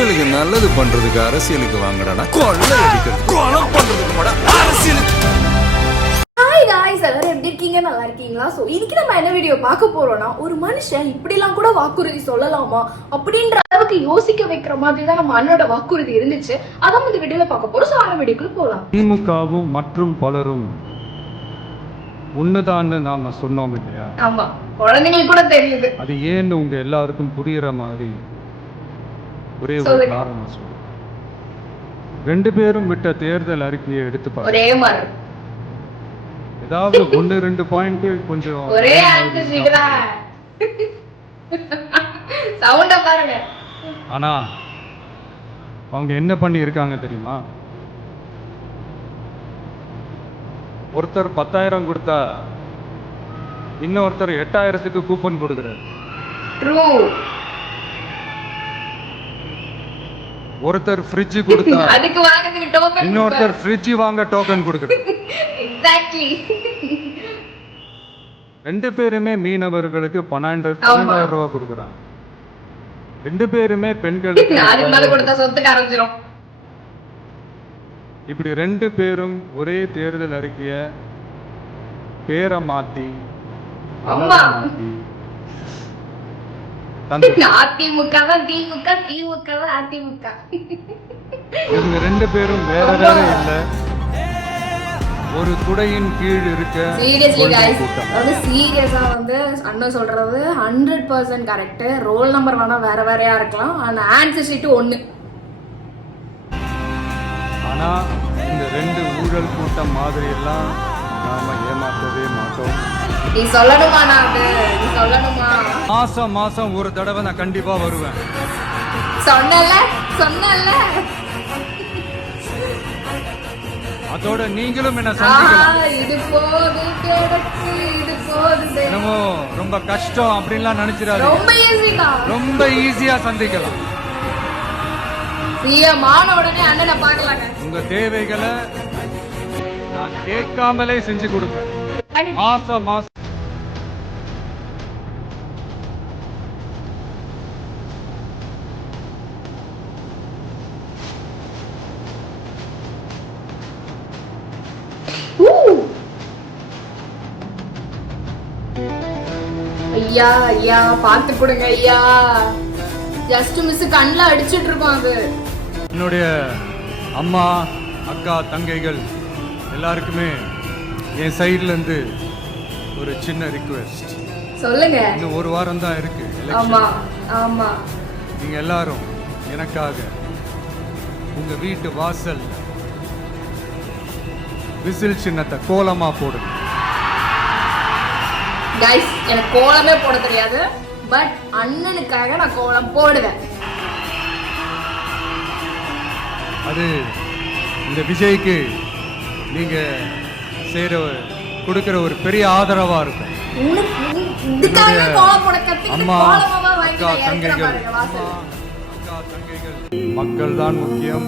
மக்களுக்கு நல்லது பண்றதுக்கு அரசியலுக்கு வாங்கடா, கொள்ளை அடிக்கிறது கொலை பண்றதுக்கு கூட அரசியலுக்கு. ஹாய் காய்ஸ், எல்லாரும் எப்படி இருக்கீங்க? நல்லா இருக்கீங்களா? ஸோ இன்னைக்கு நம்ம என்ன வீடியோ பார்க்க போறோம்னா, ஒரு மனுஷன் இப்படிலாம் கூட வாக்குறுதி சொல்லலாமா அப்படின்ற அளவுக்கு யோசிக்க வைக்கிற மாதிரி தான் நம்ம அண்ணனோட வாக்குறுதி இருந்துச்சு. அதான் இந்த வீடியோல பார்க்க போறோம். ஸோ அந்த வீடியோக்குள்ள போகலாம். திமுகவும் மற்றும் பலரும் உண்மைதான்னு நாம சொன்னோம் இல்லையா? ஆமா, குழந்தைங்களுக்கு கூட தெரியுது. அது ஏன்னு உங்க எல்லாருக்கும் புரியுற மாதிரி ஒரே ஒரு சொல்லுங்க. காரணம் சொல்லுங்க. 2 பேரும் விட்ட தேர்தல் அறிக்கையை எடுத்து பாருங்க. ஒரே மாதிரி, ஏதாவது 1-2 பாயிண்ட் கொஞ்சம் ஒரே ஆன்சர் தான். சவுண்ட பாருங்க. ஆனா அவங்க என்ன பண்ணி இருக்காங்க தெரியுமா? ஒருத்தர் 10,000 கொடுத்தா இன்னொருத்தர் 8,000க்கு கூப்பன் கொடுக்குறாரு. ட்ரூ. ஒருத்தர் ஃப்ரிட்ஜ் கொடுத்தா அதுக்கு வாங்குறதுக்கு டோக்கன், இன்னொருத்தர் ஃப்ரிட்ஜ் வாங்க டோக்கன் கொடுக்குறாரு. எக்ஸாக்ட்லி. 2 பேருமே மீனவர்களுக்கு 12,000 ரூபாய் கொடுக்குறாங்க. 2 பேருமே பெண்களுக்கு அதுக்கு மேல கொடுத்தா சொத்துக்கு ஆரம்பிச்சிடும். இப்படி 2 பேரும் ஒரே தேர்தல் அறிக்கைய பேரை மாத்தி ஆமா. தந்து அதிமுக தான் திமுக, திமுக தான் அதிமுக. இவங்க 2 பேரும் வேற வேற இல்ல, ஒரு குடையின் கீழ் இருக்க சீரியஸ்லி கொள்கை गाइस, கூட்டம். அதாவது சீரியஸா வந்து அண்ணன் சொல்றது 100% கரெக்ட். ரோல் நம்பர் வேணா வேற வேறையா இருக்கலாம், ஆனா ஆன்சர் ஷீட் ஒண்ணு. ஆனா இந்த 2 ஊழல் கூட்டம் மாதிரி எல்லாம் நாம ஏமாற்றவே மாட்டோம். நீ சொல்லணுமா? நானு நீ சொல்லணுமா? மாசம் மாசம் ஒரு தடவை நான் கண்டிப்பா வருவேன். சொன்னல சொன்னல. அதோட நீங்களும் என்ன சந்திக்கலாம். இது போது கிடக்கு, இது போது. என்னமோ ரொம்ப கஷ்டம் அப்படின்லாம் நினைச்சிடாது, ரொம்ப ஈஸிடா, ரொம்ப ஈஸியா சந்திக்கலாம். பிரியமான உடனே அண்ணனை பார்க்கலாங்க. உங்க தேவைகளை நான் கேட்காமலே செஞ்சு கொடுப்பேன். மாசம் மாசம் ஐயா ஐயா பார்த்து கொடுங்க ஐயா. ஜஸ்ட் மிஸ் கண்ணில் அடிச்சிட்டு இருக்கோம். அது என்னுடைய அம்மா, அக்கா, தங்கைகள் எல்லாருக்குமே என் சைட்ல இருந்து ஒரு சின்ன ரிக்வெஸ்ட். சொல்லுங்க. இன்னும் ஒரு வாரம் தான் இருக்கு ஆமா election. ஆமா. நீங்க எல்லாரும் எனக்காக உங்க வீட்டு வாசல் விசில் சின்னத்தை கோலமா போடுங்க. கைஸ், எனக்கு கோலமே போட தெரியாது, பட் அண்ணனுக்காக நான் கோலம் போடுவேன். அது இந்த விஜய்க்கு நீங்க கொடுக்கிற ஒரு பெரிய ஆதரவா இருக்கும். இதுக்காக கோலம் போட கத்துக்கிட்டு அம்மா, கோலமாவா வாங்கி அக்கா, நான் இறக்குறேன் தங்கைகள், பாருங்க வாசல். அக்கா, தங்கைகள், மக்கள் தான் முக்கியம்,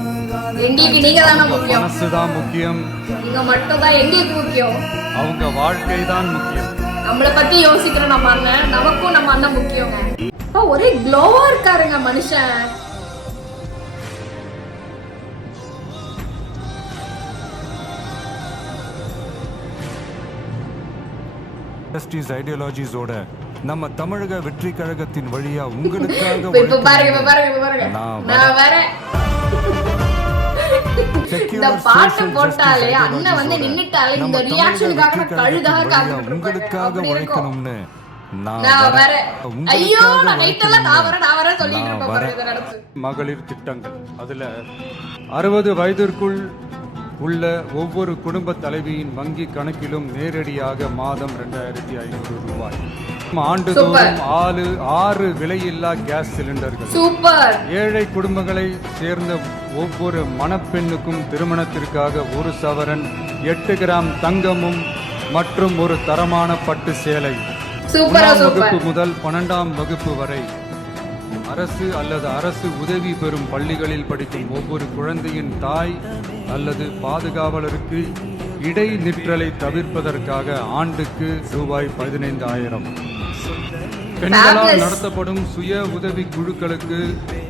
எங்களுக்கு நீங்க தானே முக்கியம். மனசு தான் முக்கியம், நீங்க மட்டும் தான் எங்களுக்கு முக்கியம். அவங்க வாழ்க்கை தான் முக்கியம். நம்மளை பத்தி யோசிக்கிற நம்ம அண்ணன், நமக்கும் நம்ம அண்ணன் முக்கியங்க. ஒரே க்ளோவா இருக்காருங்க மனுஷன். ஜஸ்டிஸ் ஐடியாலஜிஸோட நம்ம தமிழக வெற்றி கழகத்தின் வழியா உங்களுக்காக இப்ப பாருங்க இப்ப பாருங்க இப்ப பாருங்க. நான் வரேன். இந்த பாட்டு போட்டாலே அண்ணன் வந்து நின்னுட்டாலே இந்த ரியாக்ஷனுக்காக கழுதாக காத்துட்டு உங்களுக்காக உழைக்கணும்னு நான் வரேன். ஐயோ, நான் நைட்டெல்லாம் நான் வரேன் சொல்லிட்டு இருப்பேன் பாருங்க இதை நினைச்சு. மகளிர் திட்டங்கள், அதுல 60 வயதிற்குள் உள்ள ஒவ்வொரு குடும்ப தலைவியின் வங்கி கணக்கிலும் நேரடியாக மாதம் 2,500 ரூபாய், ஆண்டுதோறும் 6 விலையில்லா கேஸ் சிலிண்டர்கள், சூப்பர். ஏழை குடும்பங்களை சேர்ந்த ஒவ்வொரு மணப்பெண்ணுக்கும் திருமணத்திற்காக 1 சவரன் 8 கிராம் தங்கமும் மற்றும் ஒரு தரமான பட்டு சேலை. 1ஆம் வகுப்பு முதல் 12ஆம் வகுப்பு வரை அரசு அல்லது அரசு உதவி பெறும் பள்ளிகளில் படிக்கும் ஒவ்வொரு குழந்தையின் தாய் அல்லது பாதுகாவலருக்கு இடைநிற்றலை தவிர்ப்பதற்காக ஆண்டுக்கு ரூபாய் 15,000. பெண்களால் நடத்தப்படும் சுய உதவி குழுக்களுக்கு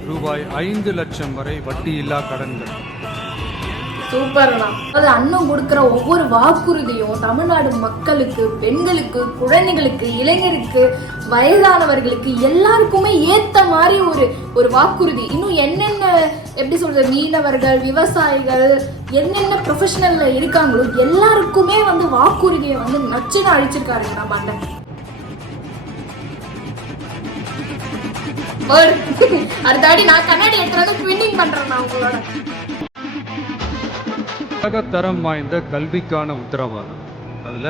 ரூபாய் 5 லட்சம் வரை வட்டியில்லா கடன்கள். சூப்பர்ண்ணா. அது அண்ணன் கொடுக்கிற ஒவ்வொரு வாக்குறுதியும் தமிழ்நாடு மக்களுக்கு, பெண்களுக்கு, குழந்தைகளுக்கு, இளைஞருக்கு, வயதானவர்களுக்கு எல்லாருக்குமே ஏத்த மாதிரி ஒரு வாக்குறுதி. இன்னும் என்னென்ன எப்படி சொல்றது, மீனவர்கள், விவசாயிகள், என்னென்ன ப்ரொஃபஷனல்ல இருக்காங்களோ எல்லாருக்குமே வாக்குறுதியை நச்சுன்னு அழிச்சிருக்காருங்க நம்ம அண்ணன். அடுத்தாடி நான் கண்ணாடி எடுத்துறது ட்வின்னிங் பண்றேன் நான் உங்களோட. உலகத்தரம் வாய்ந்த கல்விக்கான உத்தரவாதம். அதுல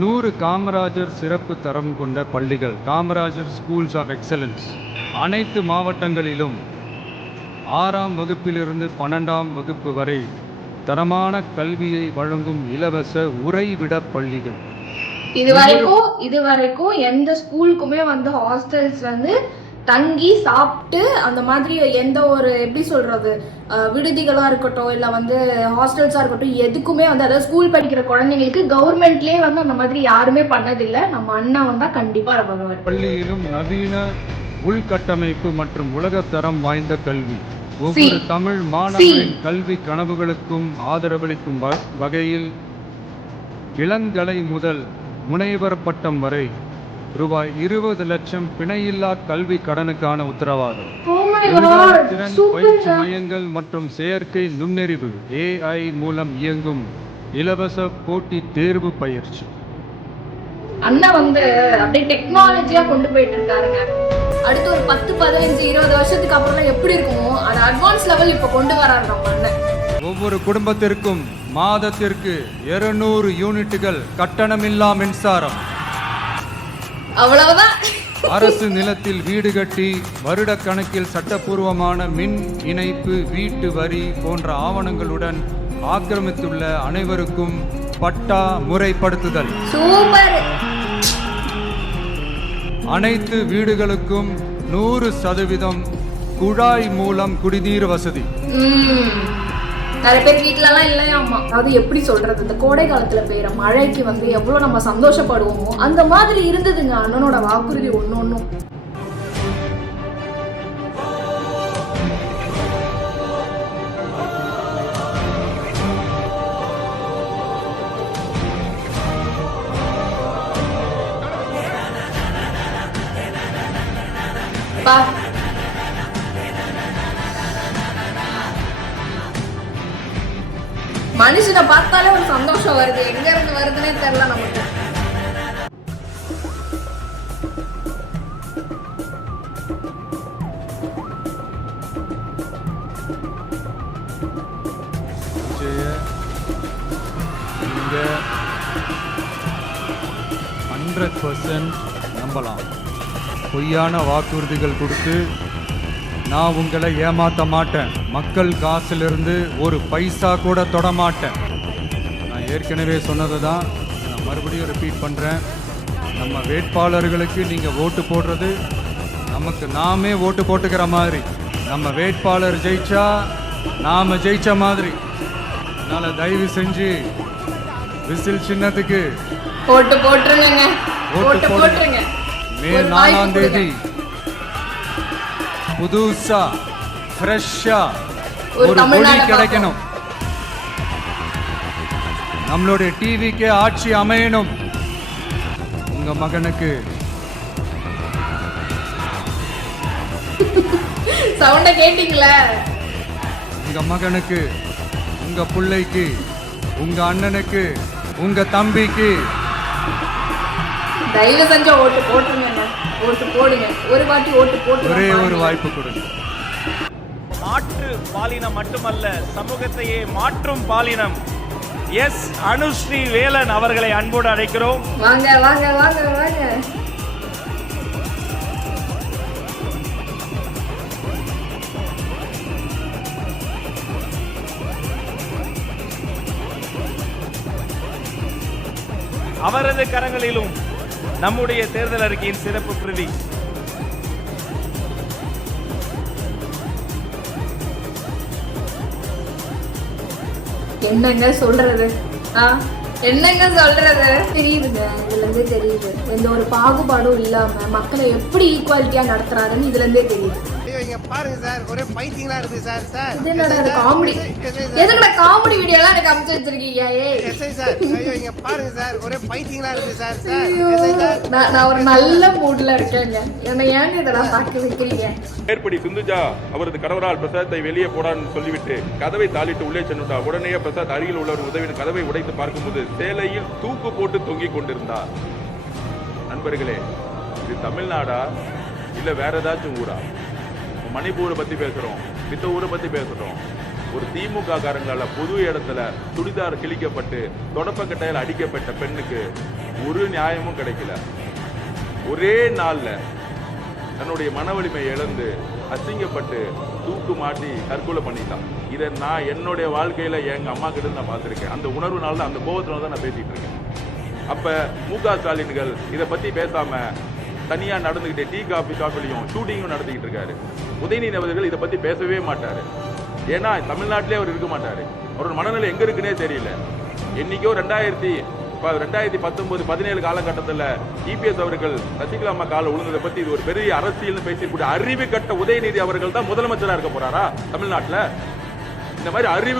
100 காமராஜர் சிறப்பு தரம் கொண்ட பள்ளிகள், காமராஜர் ஸ்கூல்ஸ் ஆஃப் எக்ஸலன்ஸ், அனைத்து மாவட்டங்களிலும் 6ஆம் வகுப்பிலிருந்து 12ஆம் வகுப்பு வரை தரமான கல்வியை வழங்கும் இலவச உறைவிட பள்ளிகள். இதுவரைக்கும் எந்த ஸ்கூலுக்குமே ஹாஸ்டல்ஸ் தங்கி சாப்பிட்டு அந்த மாதிரி எந்த ஒரு எப்படி சொல்றது விடுதிகளா இருக்கட்டும் இல்ல ஹாஸ்டல்ஸா இருக்கட்டும் எதுக்குமே அதாவது ஸ்கூல் படிக்கிற குழந்தைங்களுக்கு கவர்மெண்ட்லயே அந்த மாதிரி யாருமே பண்ணதில்லை. நம்ம அண்ணா வந்தா கண்டிப்பா வருவார். பள்ளியிலும் நவீன உள்கட்டமைப்பு மற்றும் உலகத்தரம் வாய்ந்த கல்வி. ஒவ்வொரு தமிழ் மாணவரின் கல்வி கனவுகளுக்கும் ஆதரவளிக்கும் வகையில் இளங்கலை முதல் முனைவர் பட்டம் வரை ரூபாய் 20 லட்சம் பிணையில்லா கல்வி கடனுக்கான உத்தரவாதம். திறன் பயிற்சி மையங்கள் மற்றும் செயற்கை நுண்ணறிவு AI மூலம் இயங்கும் இலவச போட்டி தேர்வு பயிற்சி. அண்ணா அப்படியே டெக்னாலஜியா கொண்டு போயிட்டு இருக்காருங்க. அடுத்து ஒரு 10, 15, 20 வருஷத்துக்கு அப்புறம் எப்படி இருக்குமோ அது அட்வான்ஸ் லெவல் இப்ப கொண்டு வராரு நம்ம அண்ணன். ஒவ்வொரு குடும்பத்திற்கும் மாதத்திற்கு 200 யூனிட்டுகள் கட்டணமில்லா மின்சாரம். அவ்வளவுதான். அரசு நிலத்தில் வீடு கட்டி வருட கணக்கில் சட்டப்பூர்வமான மின் இணைப்பு, வீட்டு வரி போன்ற ஆவணங்களுடன் ஆக்கிரமித்துள்ள அனைவருக்கும் பட்டா முறைப்படுத்துதல். சூப்பர். அனைத்து வீடுகளுக்கும் 100% குழாய் மூலம் குடிநீர் வசதி. நிறைய பேர் வீட்டுல எல்லாம் இல்லையாமா. அதாவது எப்படி சொல்றது, இந்த கோடை காலத்துல பெய்யற மழைக்கு எவ்வளவு நம்ம சந்தோஷப்படுவோமோ அந்த மாதிரி இருந்ததுங்க அண்ணனோட வாக்குறுதி ஒன்னொன்னும். மனுஷனை பார்த்தாலே ஒரு சந்தோஷம் வருது. எங்க இருந்து வருதுன்னே தெரியல நமக்கு. நீங்க 100% நம்பலாம். பொய்யான வாக்குறுதிகள் கொடுத்து நான் உங்களை ஏமாற்ற மாட்டேன். மக்கள் காசிலிருந்து ஒரு பைசா கூட தொட மாட்டேன். நான் ஏற்கனவே சொன்னது தான் நான் மறுபடியும் ரிப்பீட் பண்ணுறேன். நம்ம வேட்பாளர்களுக்கு நீங்கள் ஓட்டு போடுறது நமக்கு நாமே ஓட்டு போட்டுக்கிற மாதிரி. நம்ம வேட்பாளர் ஜெயிச்சா நாம் ஜெயிச்ச மாதிரி. அதனால் தயவு செஞ்சு விசில் சின்னத்துக்கு ஓட்டு போட்டுருங்க. ஓட்டு போட்டுருங்க. மே 4ஆம் தேதி புதுசா ஃப்ரெஷ்ஷா ஒரு பொடி கிடைக்கணும். நம்மளுடைய டிவிக்கு ஆட்சி அமையணும். உங்க மகனுக்கு சவுண்ட கேட்டீங்களா? உங்க மகனுக்கு, உங்க பிள்ளைக்கு, உங்க அண்ணனுக்கு, உங்க தம்பிக்கு தயவு செஞ்ச ஓட்டு போட்டுருங்க. ஓட்டு போடுங்க. ஒரு வாட்டி ஓட்டு போட்டு ஒரே ஒரு வாய்ப்பு கொடுங்க. மாற்று பாலினம் மட்டுமல்ல, சமூகத்தையே மாற்றும் பாலினம் எஸ் அனுஸ்ரீ வேலன் அவர்களை அன்போடு அழைக்கிறோம். வாங்க வாங்க வாங்க வாங்க. அவரது கரங்களிலும் நம்முடைய தேர்தல் அறிக்கையின் சிறப்பு பிரதி. என்னங்க சொல்றது? என்னங்க சொல்றது? தெரியுதுங்க, இதுல இருந்தே தெரியுது எந்த ஒரு பாகுபாடும் இல்லாம மக்களை எப்படி ஈக்குவாலிட்டியா நடத்துறாருன்னு இதுல இருந்தே தெரியுது. பாருங்க சார், ஒரே பைத்தியங்களா இருக்கு சார். சார் இது என்னடா காமெடி? எதுக்குடா காமெடி வீடியோ எல்லாம் எனக்கு அனுப்பிச்சு வச்சிருக்கீங்க? எஸ்ஐ சார், ஐயோ இங்க பாருங்க சார், ஒரே பைத்தியங்களா இருக்கு சார். சார் நான் ஒரு நல்ல மூட்ல இருக்கேங்க, என்ன ஏன் இதெல்லாம் பார்க்க வைக்கிறீங்க? மேற்படி சிந்துஜா அவரது கணவரால் பிரசாத்தை வெளியே போடான்னு சொல்லிவிட்டு கதவை தாளிட்டு உள்ளே சென்றுட்டா. உடனே பிரசாத் அருகில் உள்ளவர் உதவியின் கதவை உடைத்து பார்க்கும்போது சேலையில் தூக்கு போட்டு தொங்கிக் கொண்டிருந்தார். நண்பர்களே, இது தமிழ்நாடா இல்ல வேற ஏதாச்சும் ஊரா? மணிப்பூரை பத்தி பேசுறோம், மித்த ஊரை பத்தி பேசுறோம். ஒரு திமுக காரங்களால பொது இடத்துல சுடிதார் கிழிக்கப்பட்டு தொடப்பக்கட்டையில் அடிக்கப்பட்ட பெண்ணுக்கு ஒரு நியாயமும் கிடைக்கல. ஒரே நாள்ல தன்னுடைய மன வலிமை இழந்து அசிங்கப்பட்டு தூக்கு மாட்டி தற்கொலை பண்ணிட்டான். இதை நான் என்னுடைய வாழ்க்கையில எங்க அம்மா கிட்ட நான் பார்த்திருக்கேன். அந்த உணர்வுனால தான், அந்த கோபத்தினால தான் நான் பேசிட்டு இருக்கேன். அப்ப மு.க. ஸ்டாலின்கள் இதை பத்தி பேசாம தனியா நடந்துகிட்டு டீ காபி ஷாப்லையும் ஷூட்டிங்கும் நடத்திக்கிட்டு இருக்காரு. உதயநிதி அவர்கள் இதை பத்தி பேசவே மாட்டாரு. ஏன்னா தமிழ்நாட்டிலே அவர் இருக்க மாட்டாரு. அவரோட மனநிலை எங்க இருக்குன்னே தெரியல. என்னைக்கோ 2019-17 காலகட்டத்தில் இபிஎஸ் அவர்கள் சசிகலா அம்மா கால விழுந்ததை பத்தி இது ஒரு பெரிய அரசியல் பேசக்கூடிய அறிவு கட்ட உதயநிதி அவர்கள் தான் முதலமைச்சரா இருக்க போறாரா தமிழ்நாட்டில்? இந்த மாதிரி அறிவு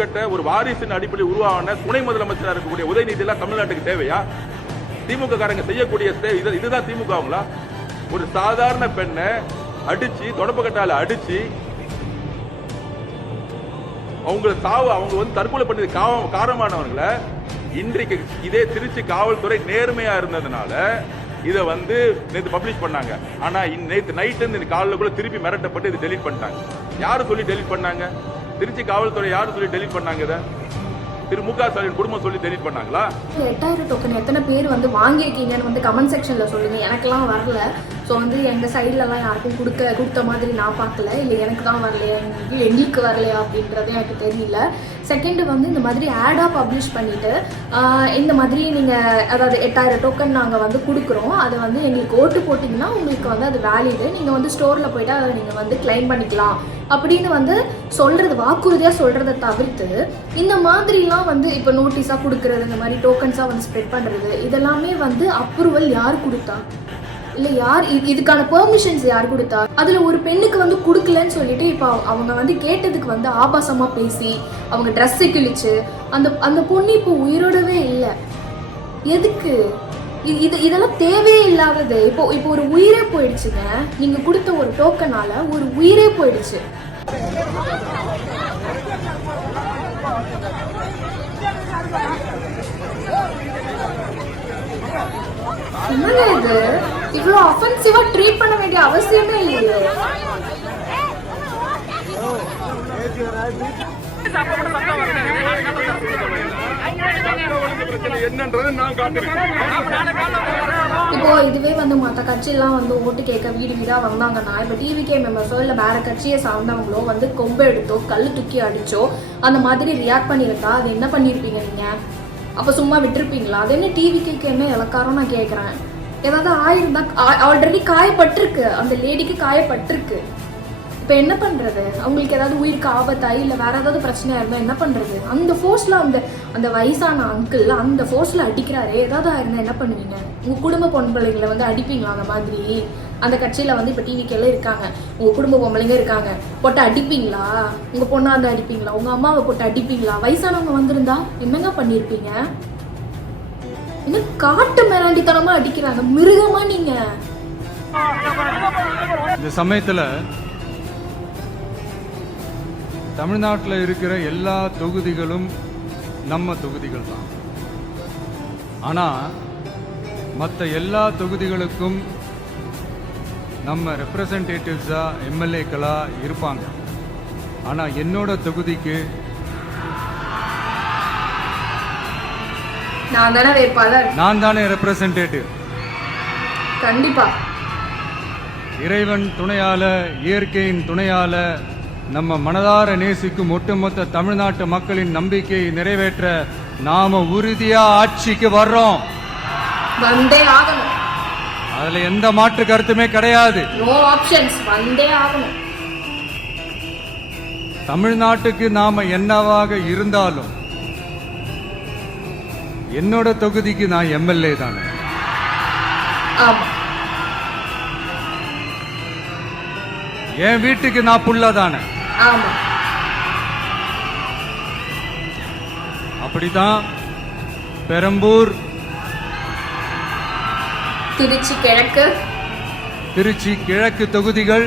கட்ட ஒரு வாரிசின் அடிப்படையில் உருவான துணை முதலமைச்சராக இருக்கக்கூடிய உதயநிதி எல்லாம் தமிழ்நாட்டுக்கு தேவையா? திமுக காரங்க செய்யக்கூடிய இதுதான் திமுகங்களா? ஒரு சாதாரண பெண்ணை அடிச்சு தொடப்பக்கட்டால அடிச்சு அவங்க வந்து தற்கொலை பண்ணது காரணமானவர்களை இன்றைக்கு இதே திருச்சி காவல்துறை நேர்மையா இருந்ததுனால இதை வந்து நேற்று பப்ளிஷ் பண்ணாங்க. ஆனா நேற்று நைட்டு காலைக்குள்ள திருப்பி மிரட்டப்பட்டு இதை டெலீட் பண்ணிட்டாங்க. யாரு சொல்லி டெலீட் பண்ணாங்க? திருச்சி காவல்துறை யாரு சொல்லி டெலீட் பண்ணாங்க? இதை மு.க. ஸ்டாலின் குடும்பம் சொல்லி டெலீட் பண்ணாங்களா? 8000 டோக்கன் எத்தனை பேர் வந்து வாங்கியிருக்கீங்கன்னு வந்து கமெண்ட் செக்ஷன்ல சொல்லுங்க. எனக்கெல்லாம் வரல. ஸோ வந்து எங்கள் சைட்லலாம் யாருக்கும் கொடுத்த மாதிரி நான் பார்க்கல. இல்லை எனக்கு தான் வரலையா, எங்களுக்கு வரலையா அப்படின்றது எனக்கு தெரியல. செகண்டு வந்து இந்த மாதிரி ஆடாக பப்ளிஷ் பண்ணிவிட்டு இந்த மாதிரி நீங்கள் அதாவது 8000 டோக்கன் நாங்கள் வந்து கொடுக்குறோம், அதை வந்து எங்களுக்கு ஓட்டு போட்டிங்கன்னா உங்களுக்கு வந்து அது வேலிடு, நீங்கள் வந்து ஸ்டோரில் போய்ட்டு அதை நீங்கள் வந்து கிளைம் பண்ணிக்கலாம் அப்படின்னு வந்து சொல்கிறது, வாக்குறுதியாக சொல்கிறத தவிர்த்து இந்த மாதிரிலாம் வந்து இப்போ நோட்டீஸாக கொடுக்குறது, இந்த மாதிரி டோக்கன்ஸாக வந்து ஸ்ப்ரெட் பண்ணுறது, இதெல்லாமே வந்து அப்ரூவல் யார் கொடுத்தா? இல்லை யார் இதுக்கான பெர்மிஷன்ஸ் யார் கொடுத்தா? அதில் ஒரு பெண்ணுக்கு வந்து கொடுக்கலன்னு சொல்லிட்டு இப்போ அவங்க வந்து கேட்டதுக்கு வந்து ஆபாசமாக பேசி அவங்க ட்ரெஸ்ஸை கிழிச்சு அந்த பொண்ணு இப்போ உயிரோடவே இல்லை. எதுக்கு இதெல்லாம் தேவையே இல்லாதது. இப்போ ஒரு உயிரே போயிடுச்சுங்க. நீங்கள் கொடுத்த ஒரு டோக்கனால ஒரு உயிரே போயிடுச்சு. என்னங்க இது? இவ்வளோ அஃபென்சிவா ட்ரீட் பண்ண வேண்டிய அவசியமே இல்லையே. இப்போ இதுவே வந்து மற்ற கட்சியெல்லாம் வந்து ஓட்டு கேட்க வீடு வீடா வந்தாங்கன்னா, இப்போ டிவிகே மெம்பர்ஸோ இல்லை வேற கட்சியை சார்ந்தவங்களோ வந்து கொம்பை எடுத்தோ கல் தூக்கி அடிச்சோ அந்த மாதிரி ரியாக்ட் பண்ணியிருந்தா அது என்ன பண்ணியிருப்பீங்க நீங்க? அப்போ சும்மா விட்டுருப்பீங்களா? அது என்ன டிவிக்கு என்ன இலக்காரம் நான் கேட்குறேன். ஏதாவது ஆயிருந்தா ஆல்ரெடி காயப்பட்டிருக்கு, அந்த லேடிக்கு காயப்பட்டிருக்கு. இப்போ என்ன பண்ணுறது? அவங்களுக்கு ஏதாவது உயிருக்கு ஆபத்தாயி இல்லை வேறு ஏதாவது பிரச்சனையாக இருந்தால் என்ன பண்ணுறது? அந்த ஃபோர்ஸில் அந்த வயசான அங்கிள் அந்த ஃபோர்ஸில் அடிக்கிறாரு. ஏதாவது ஆயிருந்தால் என்ன பண்ணுவீங்க? உங்கள் குடும்ப பொம்பளைங்களை வந்து அடிப்பீங்களா? அந்த மாதிரி அந்த கட்சியில் வந்து இப்போ டிவிக்கெல்லாம் இருக்காங்க, உங்கள் குடும்ப பொம்பளைங்க இருக்காங்க, போட்டு அடிப்பீங்களா? உங்கள் பொண்ணாக இருந்தால் அடிப்பீங்களா? உங்கள் அம்மாவை போட்டு அடிப்பீங்களா? வயசானவங்க வந்திருந்தா என்னங்க பண்ணியிருப்பீங்க? இன்னும் காட்டு மிராண்டித்தனமா அடிக்கிறாங்க, மிருகமா நீங்க. இந்த சமயத்துல தமிழ்நாட்டில் இருக்கிற எல்லா தொகுதிகளும் நம்ம தொகுதிகள் தான். ஆனா மற்ற எல்லா தொகுதிகளுக்கும் நம்ம ரெப்ரசன்டேட்டிவ்ஸா எம்எல்ஏக்களா இருப்பாங்க. ஆனா என்னோட தொகுதிக்கு நான் தானே வேட்பாளர், நான் தானே ரெப்ரசன்டேட்டிவ். கண்டிப்பா இறைவன் துணையால, இயற்கையின் துணையால, நம்ம மனதார நேசிக்கும் ஒட்டுமொத்த தமிழ்நாட்டு மக்களின் நம்பிக்கையை நிறைவேற்ற நாம உறுதியா ஆட்சிக்கு வர்றோம். வந்தே ஆகணும். அதுல எந்த மாற்று கருத்துமே கிடையாது. நோ ஆப்ஷன்ஸ், வந்தே ஆகணும். தமிழ்நாட்டுக்கு நாம என்னவாக இருந்தாலும் என்னோட தொகுதிக்கு நான் எம்எல்ஏ தானே. ஆமா. என் வீட்டுக்கு நான் புள்ள தானே. ஆமா. அப்படிதான் பெரம்பூர், திருச்சி கிழக்கு, திருச்சி கிழக்கு தொகுதிகள்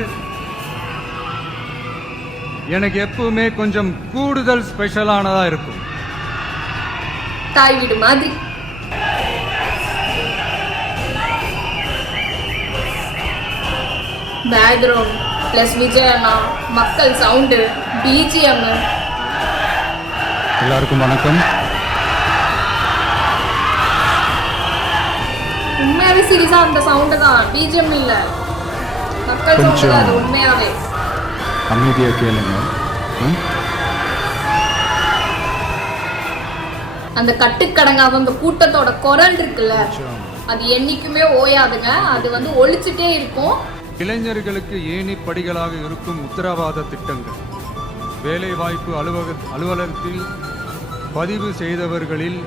எனக்கு எப்பவுமே கொஞ்சம் கூடுதல் ஸ்பெஷலானதா இருக்கும். தாய் வீடு மாதிரி. பேக்ரவுண்ட் பிளஸ் விஜய் அண்ணா, மக்கள் சவுண்டு, பிஜிஎம். எல்லாருக்கும் வணக்கம். உண்மையாவே சீரியஸா அந்த சவுண்டு தான், பிஜிஎம் இல்ல, மக்கள் சவுண்டு தான் அது உண்மையாவே. அமைதியா கேளுங்க. அந்த கட்டுக்கடங்க அவங்க கூட்டத்தோட குரல் இருக்குல்ல, அது என்னைக்குமே ஓயாதுங்க. அது வந்து ஒழிச்சுட்டே இருக்கும். இளைஞர்களுக்கு ஏணி படிகளாக இருக்கும் உத்தரவாத திட்டங்கள். வேலை வாய்ப்பு அலுவலகத்தில் பதிவு செய்தவர்களில்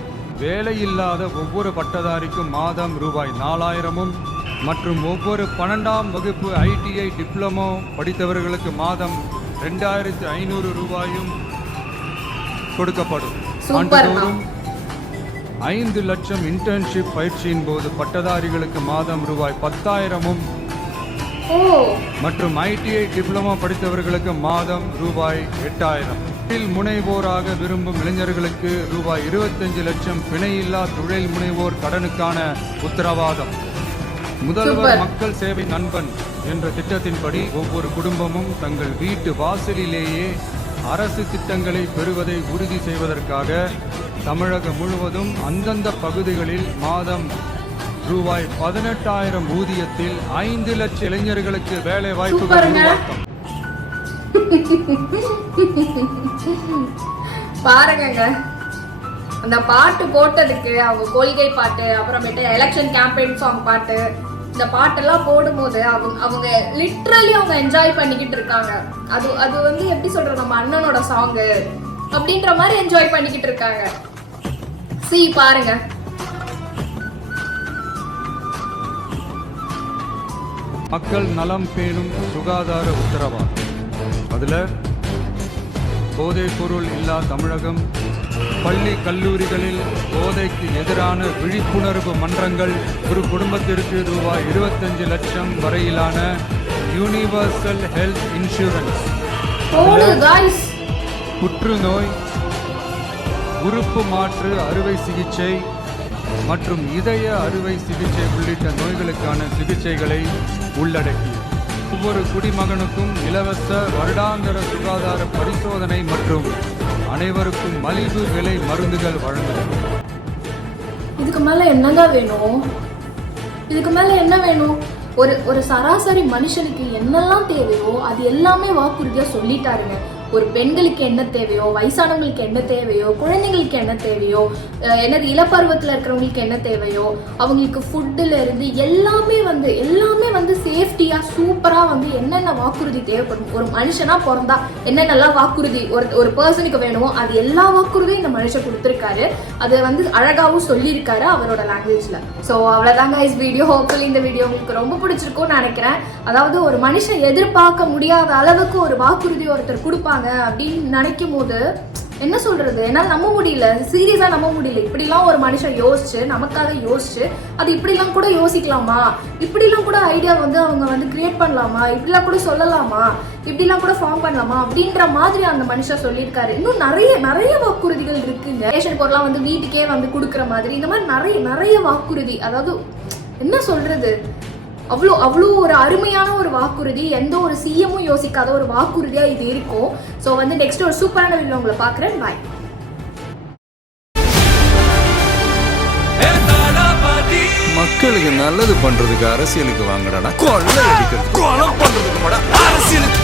வேலையில்லாத ஒவ்வொரு பட்டதாரிக்கும் மாதம் ரூபாய் 4000 மற்றும் ஒவ்வொரு 12ஆம் வகுப்பு ITI டிப்ளமோ படித்தவர்களுக்கு மாதம் 2500 ரூபாயும் கொடுக்கப்படும். ஆண்டுதோறும் 5 லட்சம் இன்டர்ன்ஷிப் பயிற்சியின் போது பட்டதாரிகளுக்கு மாதம் ரூபாய் 10,000 மற்றும் ITI டிப்ளமோ படித்தவர்களுக்கு மாதம் ரூபாய் 8,000. தொழில் முனைவோராக விரும்பும் இளைஞர்களுக்கு ரூபாய் 25 லட்சம் பிணையில்லா தொழில் முனைவோர் கடனுக்கான உத்தரவாதம். முதல்வர் மக்கள் சேவை நண்பன் என்ற திட்டத்தின்படி ஒவ்வொரு குடும்பமும் தங்கள் வீட்டு வாசலிலேயே அரசு திட்டங்களை பெறுவதை உறுதி செய்வதற்காக தமிழகம் முழுவதும் அந்தந்த பகுதிகளில் மாதம் ரூபாய் 18,000 ஊதியத்தில் 5 லட்சம் இளைஞர்களுக்கு வேலை வாய்ப்புகள் உருவாக்கம். பாருங்க, அந்த பாட்டு போட்டதுக்கு அவங்க கொள்கை பாட்டு, அப்புறமேட்டு எலெக்ஷன் கேம்பெயின் சாங் பாட்டு, இந்த பாட்டெல்லாம் போடும்போது அவங்க லிட்ரலி அவங்க என்ஜாய் பண்ணிக்கிட்டு இருக்காங்க. அது வந்து எப்படி சொல்றது, நம்ம அண்ணனோட சாங்கு அப்படின்ற மாதிரி என்ஜாய் பண்ணிக்கிட்டு இருக்காங்க. பாருங்க. மக்கள் நலம் பேணும் சுகாதார உத்தரவாதம். அதுல போதைப் பொருள் இல்லா தமிழகம், பள்ளி கல்லூரிகளில் போதைக்கு எதிரான விழிப்புணர்வு மன்றங்கள், ஒரு குடும்பத்திற்கு ரூபாய் 25 லட்சம் வரையிலான யூனிவர்சல் ஹெல்த் இன்சூரன்ஸ், புற்றுநோய், உறுப்பு மாற்று அறுவை சிகிச்சை மற்றும் இதய அறுவை சிகிச்சை உள்ளிட்ட நோய்களுக்கான சிகிச்சைகளை உள்ளடக்கியது. ஒவ்வொரு குடிமகனுக்கும் இலவச வருடாந்திர சுகாதார பரிசோதனை மற்றும் அனைவருக்கும் மலிவு விலை மருந்துகள் வழங்குகிறது. இதுக்கு மேல என்னங்க வேணும்? இதுக்கு மேல என்ன வேணும்? ஒரு சராசரி மனுஷனுக்கு என்னெல்லாம் தேவையோ அது எல்லாமே வாக்குறுதியா சொல்லிட்டாருங்க. ஒரு பெண்களுக்கு என்ன தேவையோ, வயசானவங்களுக்கு என்ன தேவையோ, குழந்தைங்களுக்கு என்ன தேவையோ, என்னது இளப்பருவத்தில் இருக்கிறவங்களுக்கு என்ன தேவையோ, அவங்களுக்கு ஃபுட்டுல இருந்து எல்லாமே வந்து சேஃப்டியா சூப்பரா வந்து என்னென்ன வாக்குறுதி தேவைப்படும், ஒரு மனுஷனா பிறந்தா என்னென்னலாம் வாக்குறுதி ஒரு பர்சனுக்கு வேணுமோ அது எல்லா வாக்குறுதியும் இந்த மனுஷன் கொடுத்துருக்காரு. அதை வந்து அழகாவும் சொல்லியிருக்காரு அவரோட லாங்குவேஜ்ல. ஸோ அவ்வளோதாங்க இஸ் வீடியோ. ஹோப்ஃபுல்லி இந்த வீடியோ உங்களுக்கு ரொம்ப பிடிச்சிருக்கும்னு நினைக்கிறேன். அதாவது ஒரு மனுஷன் எதிர்பார்க்க முடியாத அளவுக்கு ஒரு வாக்குறுதி ஒருத்தர் கொடுப்பாங்க அப்படின்னு நினைக்கும் போது என்ன சொல்றது, என்னால் நம்ப முடியல, சீரியஸா நம்ப முடியல. இப்படிலாம் ஒரு மனுஷன் யோசிச்சு நமக்காக யோசிச்சு அது இப்படிலாம் கூட யோசிக்கலாமா, இப்படிலாம் கூட ஐடியா வந்து அவங்க வந்து கிரியேட் பண்ணலாமா, இப்படிலாம் கூட சொல்லலாமா, இப்படிலாம் கூட ஃபார்ம் பண்ணலாமா அப்படின்ற மாதிரி அந்த மனுஷன் சொல்லியிருக்காரு. இன்னும் நிறைய வாக்குறுதிகள் இருக்குங்க. ரேஷன் பொருள்லாம் வந்து வீட்டுக்கே வந்து கொடுக்குற மாதிரி இந்த மாதிரி நிறைய வாக்குறுதி. அதாவது என்ன சொல்றது, அவ்வளோ ஒரு அருமையான ஒரு வாக்குறுதி. எந்த ஒரு சிஎம்மும் யோசிக்காத ஒரு வாக்குறுதியா இது இருக்கும். ஸோ வந்து நெக்ஸ்ட் ஒரு சூப்பரான வீடியோ உங்களை பார்க்குறேன். பாய். மக்களுக்கு நல்லது பண்றதுக்கு அரசியலுக்கு வாங்கடா, கொள்ளை அடிக்கிறது, கொலை பண்றதுக்கு அரசியலுக்கு